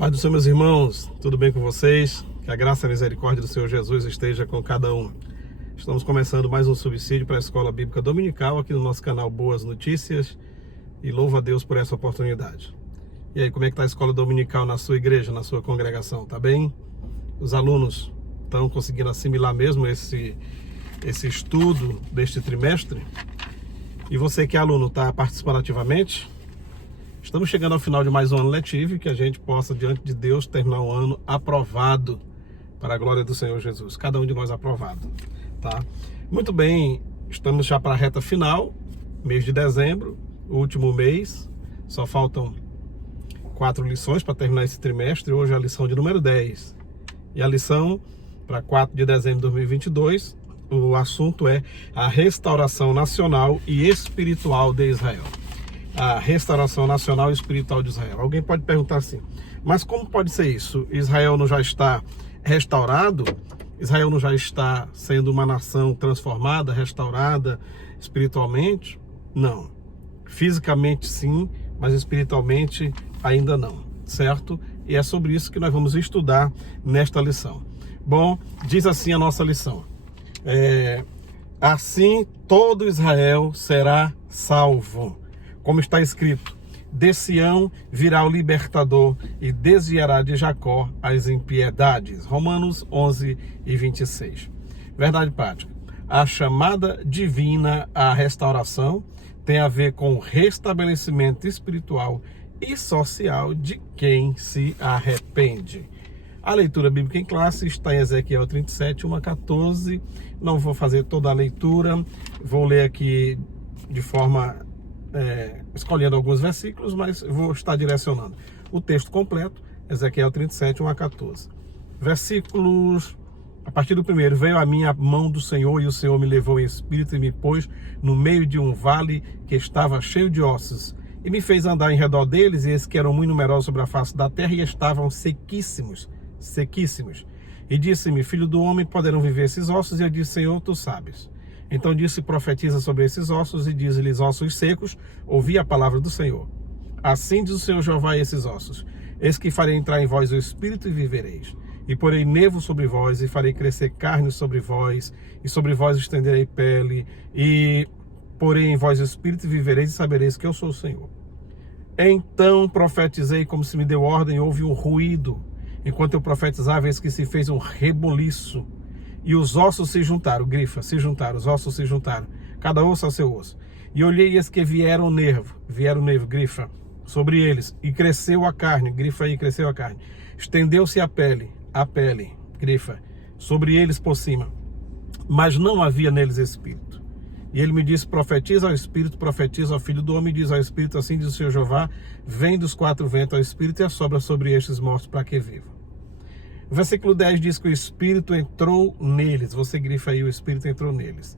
Pai do Senhor, meus irmãos, tudo bem com vocês? Que a graça e a misericórdia do Senhor Jesus esteja com cada um. Estamos começando mais um subsídio para a Escola Bíblica Dominical aqui no nosso canal Boas Notícias e louvo a Deus por essa oportunidade. E aí, como é que está a Escola Dominical na sua igreja, na sua congregação? Tá bem? Os alunos estão conseguindo assimilar mesmo esse estudo deste trimestre? E você que é aluno, está participando ativamente? Estamos chegando ao final de mais um ano letivo e que a gente possa, diante de Deus, terminar o ano aprovado para a glória do Senhor Jesus. Cada um de nós aprovado, tá? Muito bem, estamos já para a reta final, mês de dezembro, o último mês. Só faltam 4 lições para terminar esse trimestre. Hoje é a lição de número 10. E a lição para 4 de dezembro de 2022, o assunto é a restauração nacional e espiritual de Israel. A restauração nacional e espiritual de Israel. Alguém pode perguntar assim, mas como pode ser isso? Israel não já está restaurado? Israel não já está sendo uma nação transformada, restaurada espiritualmente? Não. Fisicamente sim, mas espiritualmente ainda não, certo? E é sobre isso que nós vamos estudar nesta lição. Bom, diz assim a nossa lição. Assim todo Israel será salvo. Como está escrito, de Sião virá o libertador e desviará de Jacó as impiedades. Romanos 11 e 26. Verdade prática. A chamada divina à restauração tem a ver com o restabelecimento espiritual e social de quem se arrepende. A leitura bíblica em classe está em Ezequiel 37, 1 a 14. Não vou fazer toda a leitura, vou ler aqui de forma... escolhendo alguns versículos, mas vou estar direcionando o texto completo, Ezequiel 37, 1 a 14. Versículos, a partir do primeiro: veio a mim a mão do Senhor, e o Senhor me levou em espírito e me pôs no meio de um vale que estava cheio de ossos, e me fez andar em redor deles, e eles que eram muito numerosos sobre a face da terra, e estavam sequíssimos. E disse-me: filho do homem, poderão viver esses ossos? E eu disse: Senhor, tu sabes. Então disse: profetiza sobre esses ossos e diz-lhes: ossos secos, ouvi a palavra do Senhor. Assim diz o Senhor Jeová a esses ossos: eis que farei entrar em vós o espírito e vivereis. E porei nevo sobre vós, e farei crescer carne sobre vós, e sobre vós estenderei pele, e porei em vós o espírito e vivereis, e sabereis que eu sou o Senhor. Então profetizei como se me deu ordem, e houve um ruído. Enquanto eu profetizava, eis que se fez um reboliço. E os ossos se juntaram, grifa, se juntaram, os ossos se juntaram, cada osso ao seu osso. E olhei, eis que vieram nervo, grifa, sobre eles, e cresceu a carne, grifa aí, cresceu a carne. Estendeu-se a pele, grifa, sobre eles por cima, mas não havia neles espírito. E ele me disse: profetiza ao espírito, profetiza ao filho do homem, diz ao espírito: assim diz o Senhor Jeová, vem dos 4 ventos ao espírito e assopra sobre estes mortos para que vivam. O versículo 10 diz que o Espírito entrou neles. Você grifa aí: o Espírito entrou neles.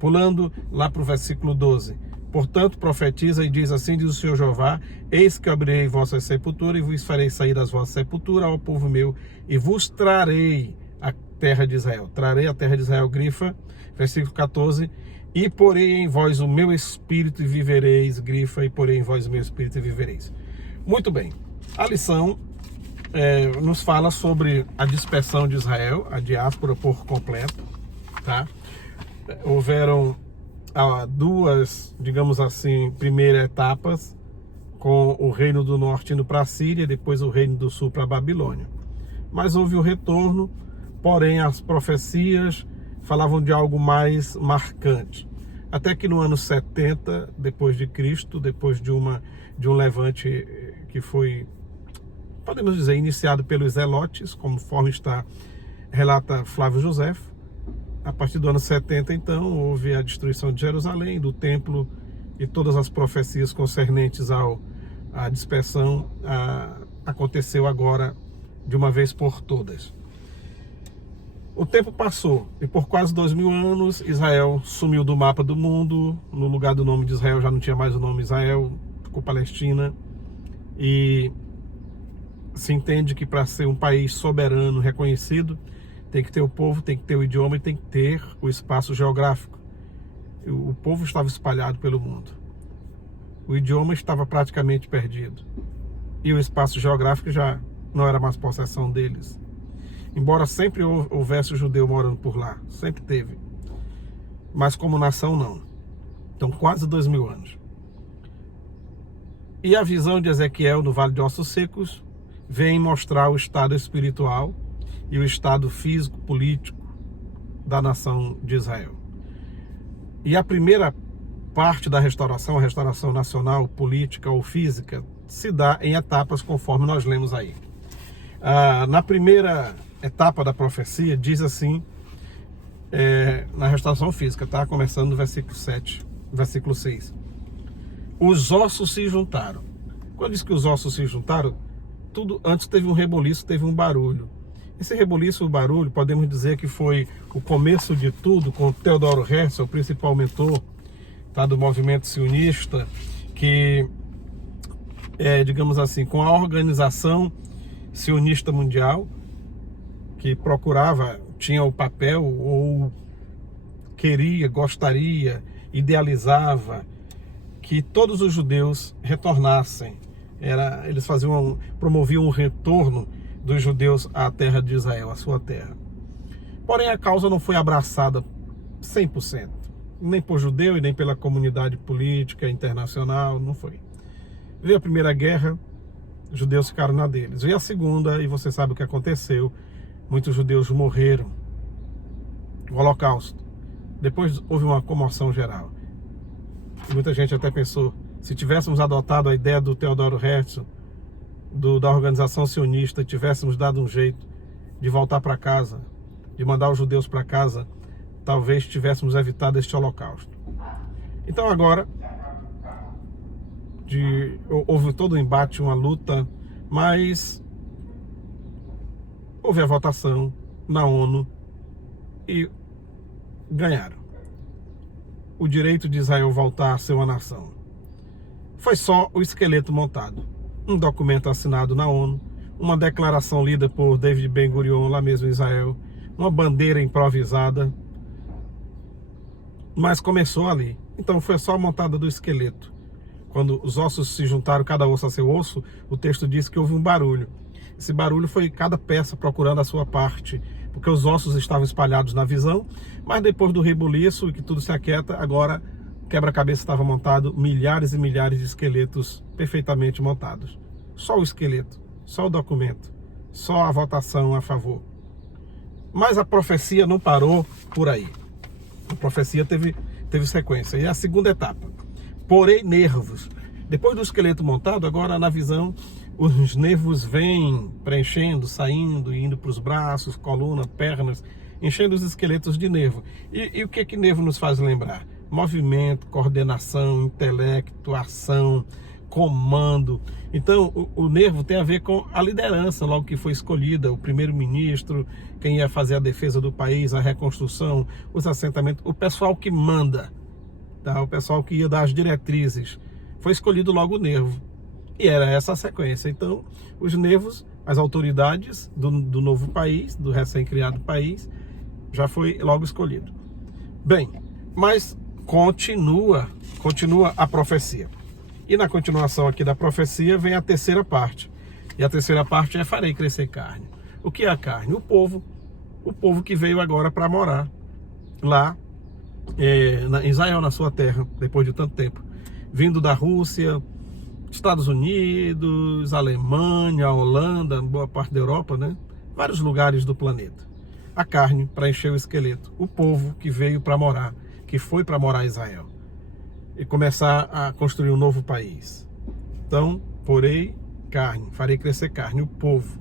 Pulando lá para o versículo 12. Portanto, profetiza e diz: assim diz o Senhor Jeová, eis que abrirei vossas sepulturas e vos farei sair das vossas sepulturas ao povo meu, e vos trarei a terra de Israel. Trarei a terra de Israel, grifa. Versículo 14. E porei em vós o meu Espírito e vivereis, grifa, e porei em vós o meu Espírito e vivereis. Muito bem. A lição... nos fala sobre a dispersão de Israel, a diáspora por completo, tá? Houveram duas, digamos assim, primeiras etapas, com o reino do norte indo para a Síria, depois o reino do sul para a Babilônia. Mas houve o retorno, porém as profecias falavam de algo mais marcante. Até que no ano 70, depois de Cristo, depois de um levante que foi... podemos dizer, iniciado pelos zelotes, conforme relata Flávio Josefo. A partir do ano 70, então, houve a destruição de Jerusalém, do templo, e todas as profecias concernentes à dispersão aconteceu agora de uma vez por todas. O tempo passou, e por quase 2000 anos, Israel sumiu do mapa do mundo. No lugar do nome de Israel já não tinha mais o nome Israel, ficou Palestina, e... se entende que para ser um país soberano, reconhecido, tem que ter o povo, tem que ter o idioma e tem que ter o espaço geográfico. O povo estava espalhado pelo mundo. O idioma estava praticamente perdido. E o espaço geográfico já não era mais possessão deles. Embora sempre houvesse o judeu morando por lá, sempre teve. Mas como nação, não. Então, quase 2000 anos. E a visão de Ezequiel no Vale de Ossos Secos vem mostrar o estado espiritual e o estado físico, político da nação de Israel. E a primeira parte da restauração, a restauração nacional, política ou física, se dá em etapas conforme nós lemos aí. Na primeira etapa da profecia, diz assim, na restauração física, tá? Começando no versículo 7, versículo 6. Os ossos se juntaram. Quando diz que os ossos se juntaram, tudo antes teve um reboliço, teve um barulho. Esse reboliço, o barulho, podemos dizer que foi o começo de tudo, com Theodor Herzl, o principal mentor, tá, do movimento sionista, que, digamos assim, com a organização sionista mundial, que procurava, tinha o papel, ou queria, gostaria, idealizava, que todos os judeus retornassem. Eles promoviam um retorno dos judeus à terra de Israel, à sua terra. Porém, a causa não foi abraçada 100%, nem por judeu e nem pela comunidade política internacional, não foi. Veio a Primeira Guerra, os judeus ficaram na deles. Veio a Segunda, e você sabe o que aconteceu, muitos judeus morreram. O Holocausto. Depois houve uma comoção geral. E muita gente até pensou, se tivéssemos adotado a ideia do Theodor Herzl, da organização sionista, e tivéssemos dado um jeito de voltar para casa, de mandar os judeus para casa, talvez tivéssemos evitado este holocausto. Então agora, houve todo um embate, uma luta, mas houve a votação na ONU e ganharam o direito de Israel voltar a ser uma nação. Foi só o esqueleto montado, um documento assinado na ONU, uma declaração lida por David Ben-Gurion lá mesmo em Israel, uma bandeira improvisada, mas começou ali. Então foi só a montada do esqueleto. Quando os ossos se juntaram, cada osso a seu osso, o texto diz que houve um barulho. Esse barulho foi cada peça procurando a sua parte, porque os ossos estavam espalhados na visão, mas depois do rebuliço e que tudo se aquieta, agora quebra-cabeça estava montado, milhares e milhares de esqueletos perfeitamente montados. Só o esqueleto, só o documento, só a votação a favor. Mas a profecia não parou por aí. A profecia teve sequência. E a segunda etapa, porém nervos. Depois do esqueleto montado, agora na visão, os nervos vêm preenchendo, saindo, indo para os braços, coluna, pernas, enchendo os esqueletos de nervo. E o que nervo nos faz lembrar? Movimento, coordenação, intelecto, ação, comando. Então, o nervo tem a ver com a liderança, logo que foi escolhida, o primeiro-ministro, quem ia fazer a defesa do país, a reconstrução, os assentamentos, o pessoal que manda, tá? O pessoal que ia dar as diretrizes. Foi escolhido logo o nervo. E era essa a sequência. Então, os nervos, as autoridades do novo país, do recém-criado país, já foi logo escolhido. Bem, mas continua a profecia. E na continuação aqui da profecia vem a terceira parte. E a terceira parte é: farei crescer carne. O que é a carne? O povo que veio agora para morar lá em Israel, na sua terra, depois de tanto tempo. Vindo da Rússia, Estados Unidos, Alemanha, Holanda, boa parte da Europa, né? Vários lugares do planeta. A carne para encher o esqueleto. O povo que veio para morar, que foi para morar em Israel. E começar a construir um novo país. Então, porei carne, farei crescer carne, o povo.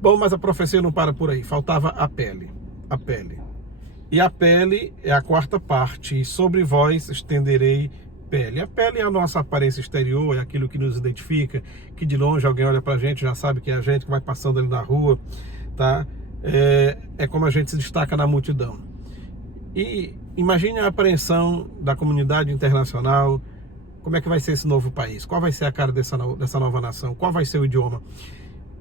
Bom, mas a profecia não para por aí. Faltava a pele. A pele. E a pele é a quarta parte. E sobre vós estenderei pele. A pele é a nossa aparência exterior, é aquilo que nos identifica, que de longe alguém olha pra gente, já sabe que é a gente, que vai passando ali na rua, tá? É como a gente se destaca na multidão. E imagine a apreensão da comunidade internacional. Como é que vai ser esse novo país? Qual vai ser a cara dessa nova nação? Qual vai ser o idioma?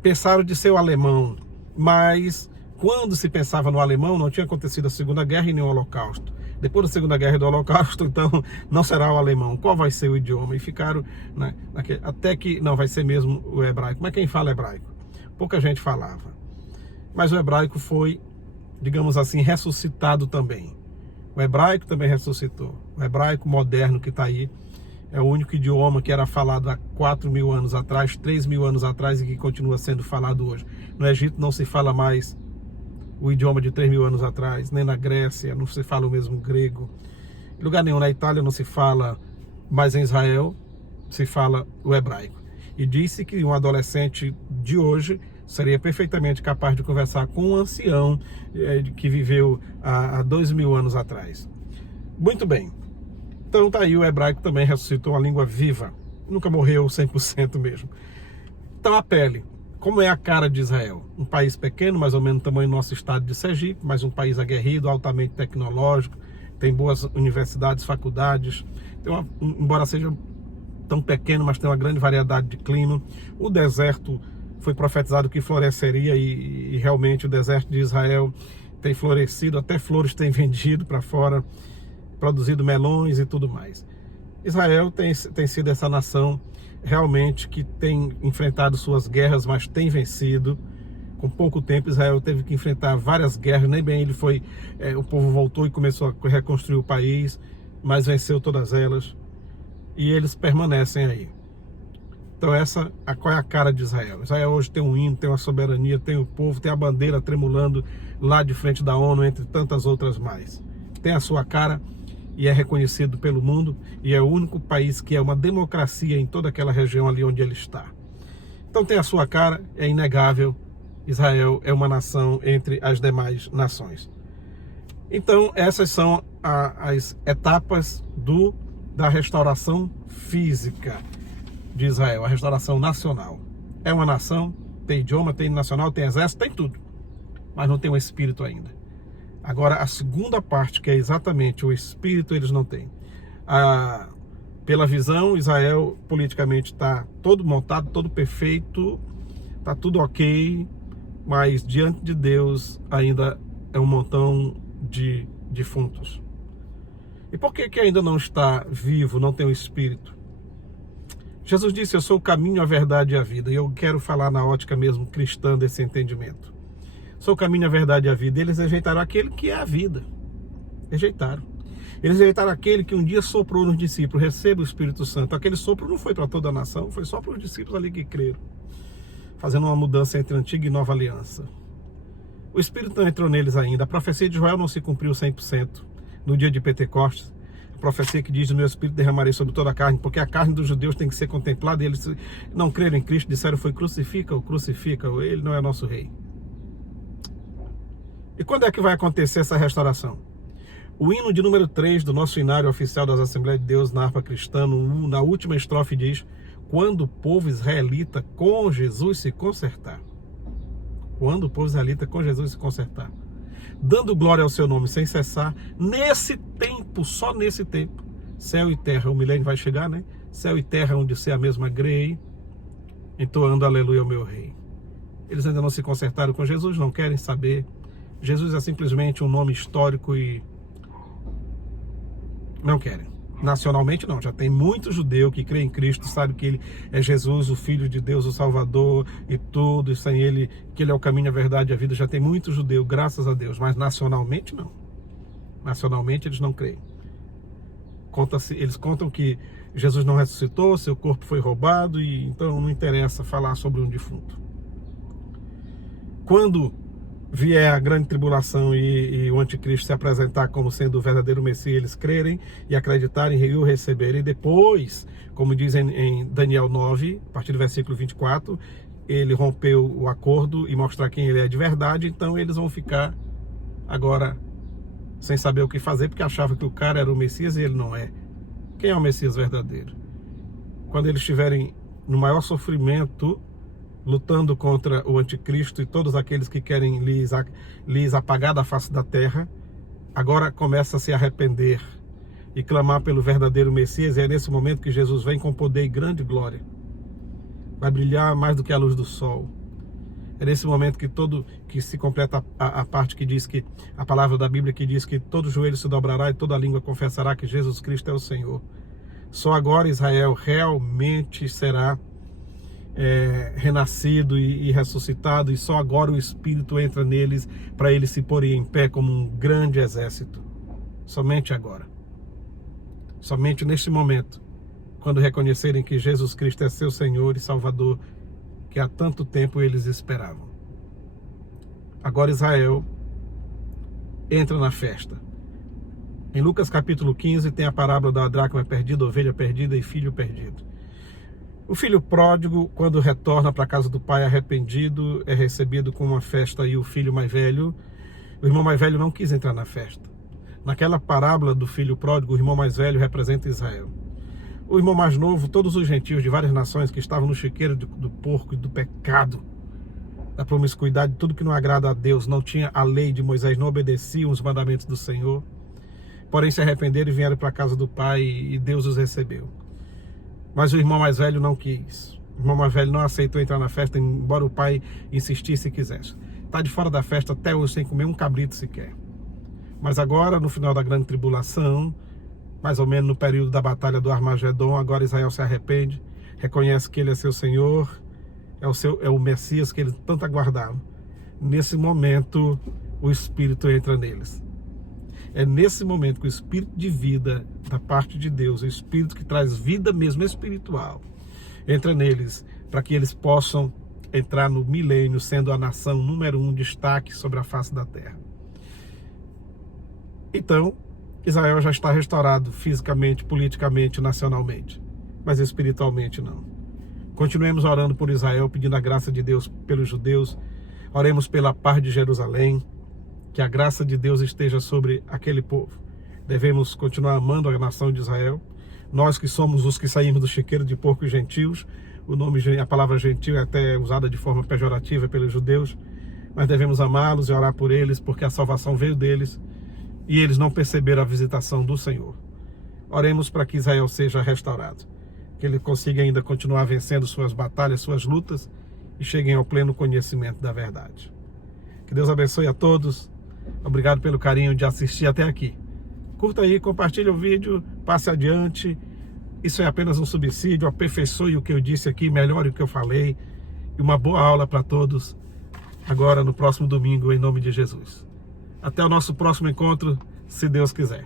Pensaram de ser o alemão, mas quando se pensava no alemão, não tinha acontecido a Segunda Guerra e nem o Holocausto. Depois da Segunda Guerra e do Holocausto, então, não será o alemão. Qual vai ser o idioma? E ficaram, né, até que, não, vai ser mesmo o hebraico. Mas quem fala hebraico? pouca gente falava. Mas o hebraico foi, digamos assim, ressuscitado também. O hebraico também ressuscitou. O hebraico moderno que está aí é o único idioma que era falado há 4.000 anos atrás, 3.000 anos atrás e que continua sendo falado hoje. No Egito não se fala mais o idioma de 3.000 anos atrás, nem na Grécia não se fala o mesmo grego. Em lugar nenhum, na Itália não se fala, mas em Israel se fala o hebraico. E disse que um adolescente de hoje seria perfeitamente capaz de conversar com um ancião que viveu há 2.000 anos atrás. Muito bem. Então tá aí, o hebraico também ressuscitou uma língua viva. Nunca morreu 100% mesmo. Então a pele. Como é a cara de Israel? Um país pequeno, mais ou menos do tamanho do nosso estado de Sergipe, mas um país aguerrido, altamente tecnológico, tem boas universidades, faculdades, embora seja tão pequeno, mas tem uma grande variedade de clima. O deserto foi profetizado que floresceria e realmente o deserto de Israel tem florescido, até flores têm vendido para fora, produzido melões e tudo mais. Israel tem sido essa nação realmente que tem enfrentado suas guerras, mas tem vencido. Com pouco tempo Israel teve que enfrentar várias guerras, nem bem ele foi, o povo voltou e começou a reconstruir o país, mas venceu todas elas e eles permanecem aí. Então qual é a cara de Israel? Israel hoje tem um hino, tem uma soberania, tem o povo, tem a bandeira tremulando lá de frente da ONU, entre tantas outras mais. Tem a sua cara e é reconhecido pelo mundo, e é o único país que é uma democracia em toda aquela região ali onde ele está. Então tem a sua cara, é inegável, Israel é uma nação entre as demais nações. Então essas são as etapas da restauração física de Israel, a restauração nacional. É uma nação, tem idioma, tem nacional, tem exército, tem tudo, mas não tem um espírito ainda. Agora, a segunda parte, que é exatamente o espírito, eles não têm. Pela visão, Israel politicamente está todo montado, todo perfeito, está tudo ok, mas diante de Deus ainda é um montão de defuntos. E por que ainda não está vivo, não tem o espírito? Jesus disse: eu sou o caminho, a verdade e a vida. E eu quero falar na ótica mesmo cristã desse entendimento. Sou o caminho, a verdade e a vida. Eles rejeitaram aquele que é a vida. Rejeitaram. Eles rejeitaram aquele que um dia soprou nos discípulos: receba o Espírito Santo. Aquele sopro não foi para toda a nação, foi só para os discípulos ali que creram, fazendo uma mudança entre a antiga e nova aliança. O Espírito não entrou neles ainda. A profecia de Joel não se cumpriu 100% no dia de Pentecostes. A profecia que diz: o meu Espírito derramarei sobre toda a carne, porque a carne dos judeus tem que ser contemplada, e eles não creram em Cristo, disseram: foi crucifica-o, ele não é nosso rei. E quando é que vai acontecer essa restauração? O hino de número 3 do nosso hinário oficial das Assembleias de Deus na harpa cristã, na última estrofe diz: quando o povo israelita com Jesus se consertar. Quando o povo israelita com Jesus se consertar, dando glória ao seu nome sem cessar, nesse tempo, só nesse tempo, céu e terra, o milênio vai chegar, né? Céu e terra onde ser a mesma grei, entoando aleluia ao meu rei. Eles ainda não se consertaram com Jesus, não querem saber. Jesus é simplesmente um nome histórico e não querem. Nacionalmente não, já tem muito judeu que crê em Cristo, sabe que ele é Jesus, o Filho de Deus, o Salvador e tudo, e sem ele, que ele é o caminho, a verdade e a vida. Já tem muito judeu, graças a Deus, mas nacionalmente não. Nacionalmente eles não creem. Eles contam que Jesus não ressuscitou, seu corpo foi roubado, e então não interessa falar sobre um defunto. Quando vier a grande tribulação e o anticristo se apresentar como sendo o verdadeiro Messias, eles crerem e acreditarem e o receberem. Depois, como diz em Daniel 9, a partir do versículo 24, ele rompeu o acordo e mostrar quem ele é de verdade, então eles vão ficar agora sem saber o que fazer, porque achavam que o cara era o Messias e ele não é. Quem é o Messias verdadeiro? Quando eles estiverem no maior sofrimento, lutando contra o anticristo e todos aqueles que querem lhes apagar da face da terra, agora começa a se arrepender e clamar pelo verdadeiro Messias. E é nesse momento que Jesus vem com poder e grande glória. Vai brilhar mais do que a luz do sol. É nesse momento que se completa a parte que diz que, a palavra da Bíblia que diz que todo joelho se dobrará e toda língua confessará que Jesus Cristo é o Senhor. Só agora Israel realmente será renascido e ressuscitado, e só agora o Espírito entra neles para eles se porem em pé como um grande exército. Somente agora. Somente neste momento, quando reconhecerem que Jesus Cristo é seu Senhor e Salvador, que há tanto tempo eles esperavam. Agora Israel entra na festa. Em Lucas capítulo 15 tem a parábola da dracma perdida, ovelha perdida e filho perdido. O filho pródigo, quando retorna para a casa do pai arrependido, é recebido com uma festa, e o filho mais velho, o irmão mais velho não quis entrar na festa. Naquela parábola do filho pródigo, o irmão mais velho representa Israel. O irmão mais novo, todos os gentios de várias nações que estavam no chiqueiro do porco e do pecado, da promiscuidade, tudo que não agrada a Deus, não tinha a lei de Moisés, não obedeciam os mandamentos do Senhor, porém se arrependeram e vieram para a casa do pai, e Deus os recebeu. Mas o irmão mais velho não quis. O irmão mais velho não aceitou entrar na festa, embora o pai insistisse e quisesse. Está de fora da festa até hoje sem comer um cabrito sequer. Mas agora, no final da grande tribulação, mais ou menos no período da batalha do Armagedon, agora Israel se arrepende, reconhece que ele é seu Senhor, é o Messias que eles tanto aguardavam. Nesse momento, o Espírito entra neles. É nesse momento que o Espírito de vida da parte de Deus, o Espírito que traz vida mesmo espiritual, entra neles, para que eles possam entrar no milênio, sendo a nação número 1, destaque sobre a face da terra. Então, Israel já está restaurado fisicamente, politicamente, nacionalmente, mas espiritualmente não. Continuemos orando por Israel, pedindo a graça de Deus pelos judeus. Oremos pela paz de Jerusalém, que a graça de Deus esteja sobre aquele povo. Devemos continuar amando a nação de Israel. Nós que somos os que saímos do chiqueiro de porcos gentios, a palavra gentil é até usada de forma pejorativa pelos judeus, mas devemos amá-los e orar por eles, porque a salvação veio deles e eles não perceberam a visitação do Senhor. Oremos para que Israel seja restaurado, que ele consiga ainda continuar vencendo suas batalhas, suas lutas, e cheguem ao pleno conhecimento da verdade. Que Deus abençoe a todos. Obrigado pelo carinho de assistir até aqui. Curta aí, compartilhe o vídeo, passe adiante. Isso é apenas um subsídio, aperfeiçoe o que eu disse aqui, melhore o que eu falei. E uma boa aula para todos, agora no próximo domingo, em nome de Jesus. Até o nosso próximo encontro, se Deus quiser.